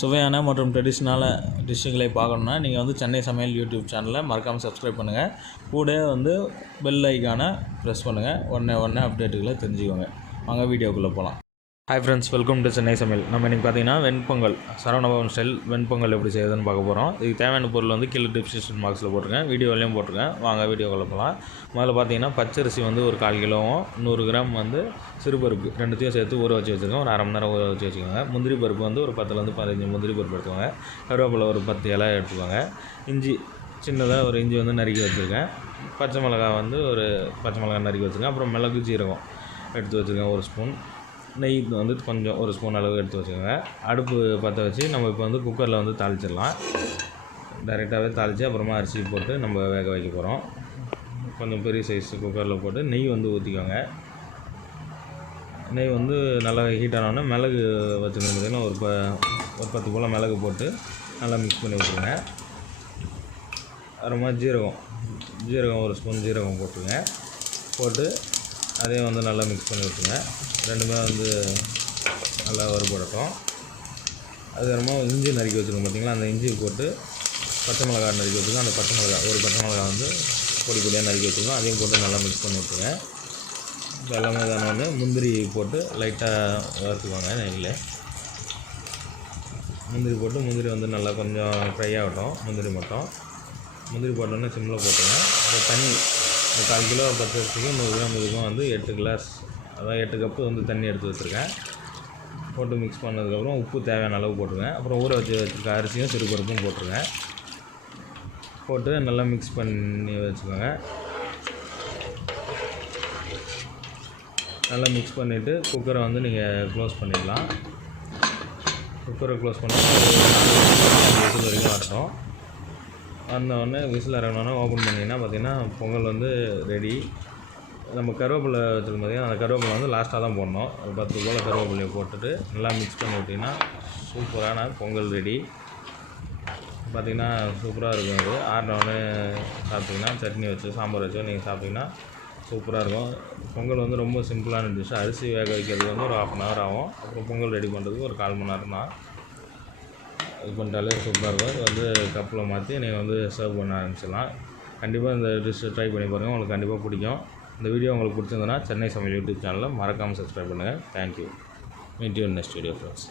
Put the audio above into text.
சுவையான மற்றும் ட்ரெடிஷ்னலான டிஷ்ஷுகளை பார்க்கணுன்னா நீங்கள் வந்து சென்னை சமையல் யூடியூப் சேனலை மறக்காமல் சப்ஸ்கிரைப் பண்ணுங்கள். கூட வந்து பெல் ஐக்கானை ப்ரெஸ் பண்ணுங்கள். உடனே அப்டேட்டுகளை தெரிஞ்சுக்கோங்க. வாங்க வீடியோக்குள்ளே போகலாம். Hi friends, welcome to Chennai சமையல். நம்ம இன்றைக்கி பார்த்தீங்கன்னா வெண்பொங்கல் சரவணபவன் ஸ்டைல் வெண்பொங்கல் எப்படி செய்யுதுன்னு பார்க்க போகிறோம். இதுக்கு தேவையான பொருள் வந்து கீழே டிஸ்கிரிப்ஷன் பாக்ஸில் போட்டிருக்கேன், வீடியோலையும் போட்டிருக்கேன். வாங்க வீடியோக்குள்ளே போகலாம். முதல்ல பார்த்தீங்கன்னா பச்சரிசி வந்து ஒரு 1/4 கிலோவும் 100 கிராம் வந்து சிறுபருப்பு ரெண்டுத்தையும் சேர்த்து ஊற வச்சு வச்சுருக்கோம். ஒரு 1/2 மணி நேரம் ஊற வச்சு வச்சுக்கோங்க. முந்திரி பருப்பு வந்து ஒரு 10 15 முந்திரி பருப்பு எடுத்துக்கோங்க. கருவேப்பிலை ஒரு 10 இலை எடுத்துக்கோங்க. இஞ்சி சின்னதாக ஒரு இஞ்சி வந்து நறுக்கி வச்சுருக்கேன். பச்சை மிளகாய் வந்து ஒரு பச்சை மிளகாய் நறுக்கி வச்சுருக்கேன். அப்புறம் மிளகு ஜீரகம் எடுத்து வச்சுருக்கேன் 1 ஸ்பூன். நெய் வந்து கொஞ்சம் 1 ஸ்பூன் அளவு எடுத்து வச்சுக்கோங்க. அடுப்பு பற்ற வச்சு நம்ம இப்போ வந்து குக்கரில் வந்து தாளிச்சிடலாம். டைரெக்டாகவே தாளித்து அப்புறமா அரிசி போட்டு நம்ம வேக வைக்க போகிறோம். கொஞ்சம் பெரிய சைஸ் குக்கரில் போட்டு நெய் வந்து ஊற்றிக்கோங்க. நெய் வந்து நல்லா ஹீட் ஆனோடனே மிளகு வச்சுக்கணும். பார்த்திங்கன்னா ஒரு 10 போல் மிளகு போட்டு நல்லா மிக்ஸ் பண்ணி வச்சுருங்க. அப்புறமா ஜீரகம் 1 ஸ்பூன் ஜீரகம் போட்டுருங்க. போட்டு அதையும் வந்து நல்லா மிக்ஸ் பண்ணி விட்டுருங்க. ரெண்டுமே வந்து நல்லா வறுபடட்டும். அதுக்கப்புறமா இஞ்சி நறுக்கி வச்சுருக்கோம் பார்த்திங்களா, அந்த இஞ்சி போட்டு பச்சை மிளகாய் நறுக்கி வச்சுருக்கோம். அந்த ஒரு பச்சை மிளகாய் வந்து பொடியாக நறுக்கி வச்சுருக்கோம். அதையும் போட்டு நல்லா மிக்ஸ் பண்ணி விட்டுருங்க. இப்போ எல்லாமே தானே முந்திரி போட்டு லைட்டாக வறுத்துக்கோங்க. நெய்யில் முந்திரி போட்டு முந்திரி வந்து நல்லா கொஞ்சம் ஃப்ரை ஆகட்டும். முந்திரி போட்டோன்னே சிம்மில் போட்டுருங்க. அப்புறம் தண்ணி 1/4 கிலோ பச்சரிசிக்கும் 100 கிராம் இதுக்கும் வந்து 8 கிளாஸ், அதாவது 8 கப்பு வந்து தண்ணி எடுத்து வச்சுருக்கேன். போட்டு மிக்ஸ் பண்ணதுக்கப்புறம் உப்பு தேவையான அளவு போட்டுருங்க. அப்புறம் ஊற வச்சுருக்க அரிசியும் சிறுபருப்பும் போட்டுருங்க. போட்டு நல்லா மிக்ஸ் பண்ணி வச்சுக்கோங்க. நல்லா மிக்ஸ் பண்ணிவிட்டு குக்கரை வந்து நீங்கள் க்ளோஸ் பண்ணிடலாம். குக்கரை க்ளோஸ் பண்ணி விசில் வரைக்கும் வரட்டும். வந்தோடனே விசில் இறங்கினோடனே ஓப்பன் பண்ணிங்கன்னா பார்த்திங்கன்னா பொங்கல் வந்து ரெடி. நம்ம கருவேப்பிலை வச்சுருக்கோம் பார்த்திங்கன்னா, அந்த கருவேப்பிலை வந்து லாஸ்ட்டாக தான் போடணும். ஒரு 10 போல் கருவேப்பிலையை போட்டுட்டு நல்லா மிக்ஸ் பண்ணி விட்டிங்கன்னா சூப்பரான பொங்கல் ரெடி. பார்த்திங்கன்னா சூப்பராக இருக்கும். அது ஆறினோடனே சாப்பிட்டிங்கன்னா சட்னி வச்சு சாம்பார் வச்சு நீங்கள் சாப்பிட்டிங்கன்னா சூப்பராக இருக்கும். பொங்கல் வந்து ரொம்ப சிம்பிளான டிஷ். அரிசி வேக வைக்கிறதுக்கு வந்து ஒரு 1/2 hour ஆகும். அப்புறம் பொங்கல் ரெடி பண்ணுறதுக்கு ஒரு 1/4 மணி நேரம் தான். இது பண்ணிட்டாலே சூப்பராக இருக்கும். இது வந்து கப்பில் மாற்றி நீங்கள் வந்து சர்வ் பண்ண ஆரம்பிச்சிடலாம். கண்டிப்பாக இந்த டிஷ்ஷை ட்ரை பண்ணி பாருங்கள், உங்களுக்கு கண்டிப்பாக பிடிக்கும். இந்த வீடியோ உங்களுக்கு பிடிச்சிருந்ததுன்னா சென்னை சமையல் யூடியூப் சேனலை மறக்காமல் சப்ஸ்கிரைப் பண்ணுங்கள். Thank you. Meet you in next video friends.